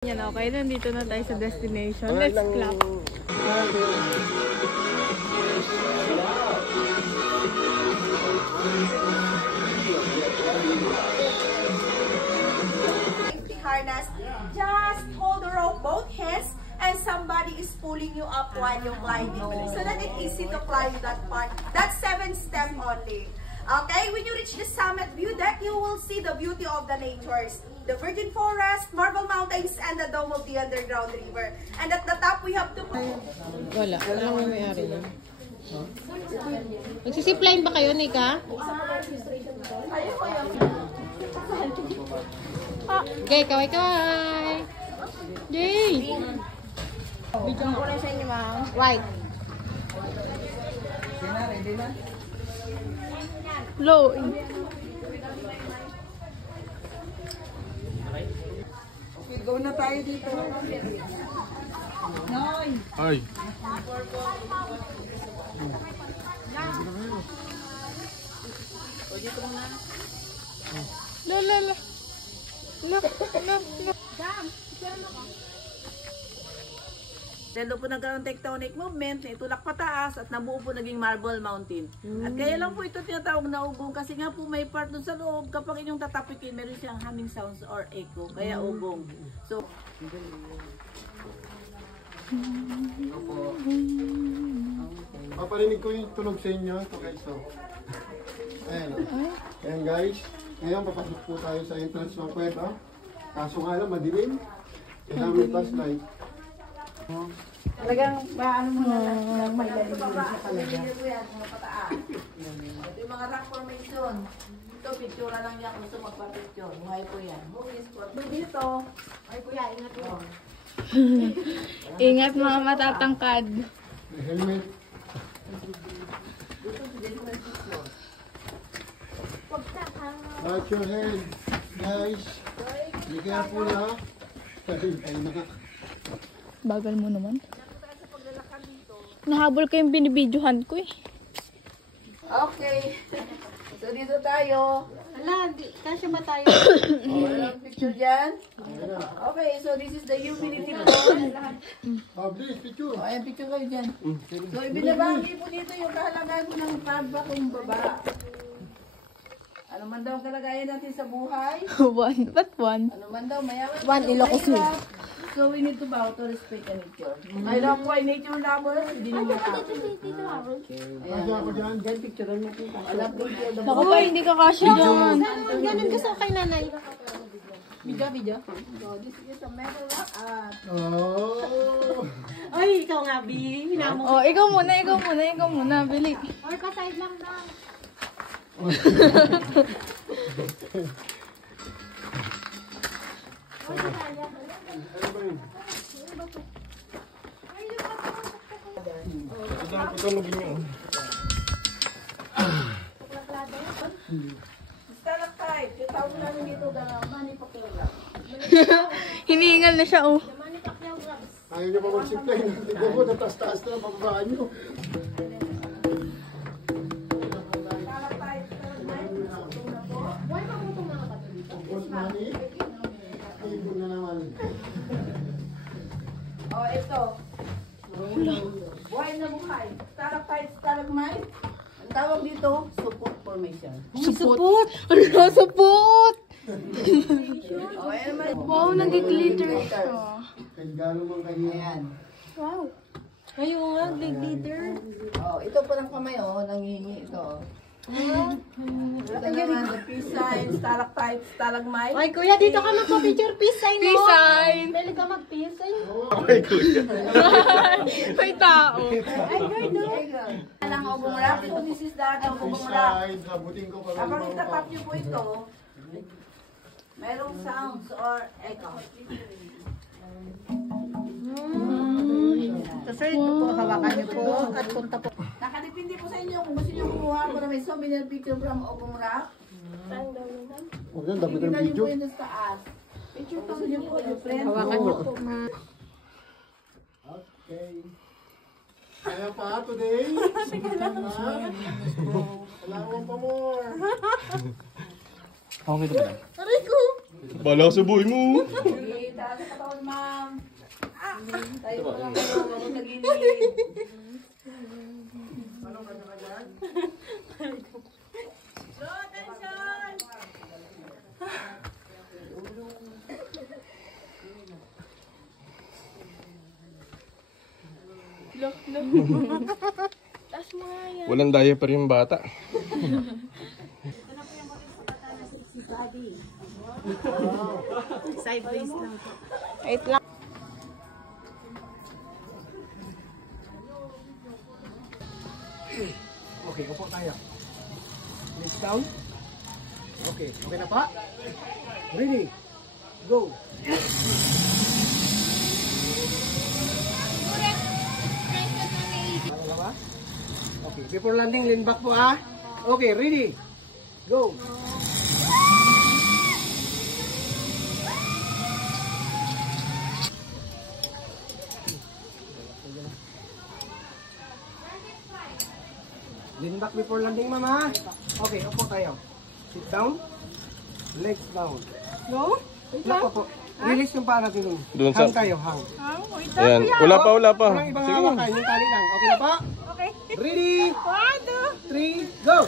Yan, okay, nandito na tayo sa destination. Let's clap. Safety harness. Just hold the rope both hands and somebody is pulling you up while you're climbing. So that it's easy to climb that part. That's 7 steps only. Okay, when you reach the summit view deck, you will see the beauty of the natures. The virgin forest, marble mountains, and the dome of the underground river. And at the top, we have to... Wala. Walang may-ari yan. Magsisipline ba kayo, Nika? Okay, kaway-kaway! Yay! Video ko rin sa inyo, ma'am. White. Ready na? Low. Okay, go na tayo dito. Noy! Ay! La la la. Look. Dahil po nagkaroon tectonic movement, itulak pataas at nabuo po naging marble mountain. At kaya lang po ito tinatawag na ugong kasi nga po may part dun sa loob kapag inyong tatapikin, meron siyang humming sounds or echo. Kaya ugong. So, Paparinig ko yung tunog sa inyo. Ito guys. So. Ayan. Ayan guys. Ngayon papasok po tayo sa entrance ng kuweba. Kaso nga lang madilim. Kailangan may flashlight. talagang paano mo na lang may lalim siya talaga. Ito yung mga rock formation. Ito, picture lang niya kung gusto magpa-picture. Buhay po yan. Movie spot. Dito. Ay kuya, ingat mo. Ingat mga matatangkad. May helmet. Watch your head. Guys. Be careful ha. Ay naka. Bagal mo naman. Nahabol ko yung binibidyohan ko eh. Okay. So dito tayo. Hala, kasya ba tayo? Walang picture dyan. Okay, so this is the humidity ball. Please, picture. O, ayan, picture kayo dyan. So ibinabagi po dito yung kahalagaan po ng pagbakong-baba. Ano man daw ang kalagayan natin sa buhay? One. Ba't one? Ano man daw, mayaman. One, Ilocos Sur. So we need to bow to respect the nature. I love why nature lovers. Hindi naman ako. Kasya ako dyan. Dyan, picturean mo po. I love nature. The Naku pa, hindi ka kasya dyan. Ganun ka sa kay nanay. video. So this is a metal rock art. Oh. Ay, ikaw nga, Bi. Hinamon. Oh, ikaw muna. Bili. Or pa-side lang na. Ano ba yun? Ito tunogin nyo. Stalactite. Yung tawag namin dito, money pakula. Hinihingal na siya oh. Ayaw nyo pa mag-zipline. Tignan mo, nataas-taas na ang pababaan nyo. Boss money, ibon na naman. Oh, ito. Buhay na buhay. Stalactite, stalagmite. Ang tawag dito, support formation. Support! Ano na support? Oh, ayan naman. Wow, nag-glitter siya. Kahit gano'n mang kanya. Ayan. Wow. Ayun nga, glitter. Oh, ito po ng kamay, oh. Nangihingi ito. Ito naman, the peace sign, stalactite, stalagmite. Ay, kuya, dito ka magpa-picture. Peace sign mo. Peace sign. Dali ka mag-peace sign. Okay, kuya. May tao. Ay, girl, no. Alang obong rock. So, this is the art of obong rock. Side, sabutin ko pa. Kapag itatap niyo po ito, merong sounds or echo. Kasi ito po, hawakan niyo po at punta po. Nakadepende po sa inyo kung gusto niyo kumuha para may souvenir picture from obong rock. Oh, yan, dami ng Tingnan niyo video. po yun sa taas. Picture po niyo po yung friend. Hawakan niyo po, ma. Okay. Kaya pa today. Kailangan pa more. Okay, ito ba? Aray ko! Bala sa buhay mo. Sige, taas sa katawan, ma'am. Tayo ko lang kayo, huwag naginig. Slow attention! Taas mo nga yan. Walang diaper yung bata. Sideways lang. Wait lang. Okay, upo tayo. Lift down. Okay, okay na pa? Ready? Go! Tama ba? Okay, before landing, lean back po ah. Okay, ready? Go! Lean back before landing, mama. Okay, upo tayo. Sit down. Legs down. No? Lock po. Release yung paa natin dun. Doon sa- Hang tayo, hang. Ayan. Wala pa, wala pa. Walang ibang Sige. hawakan, yung tali lang. Okay na pa? Okay. Ready? 1, 2, 3, go!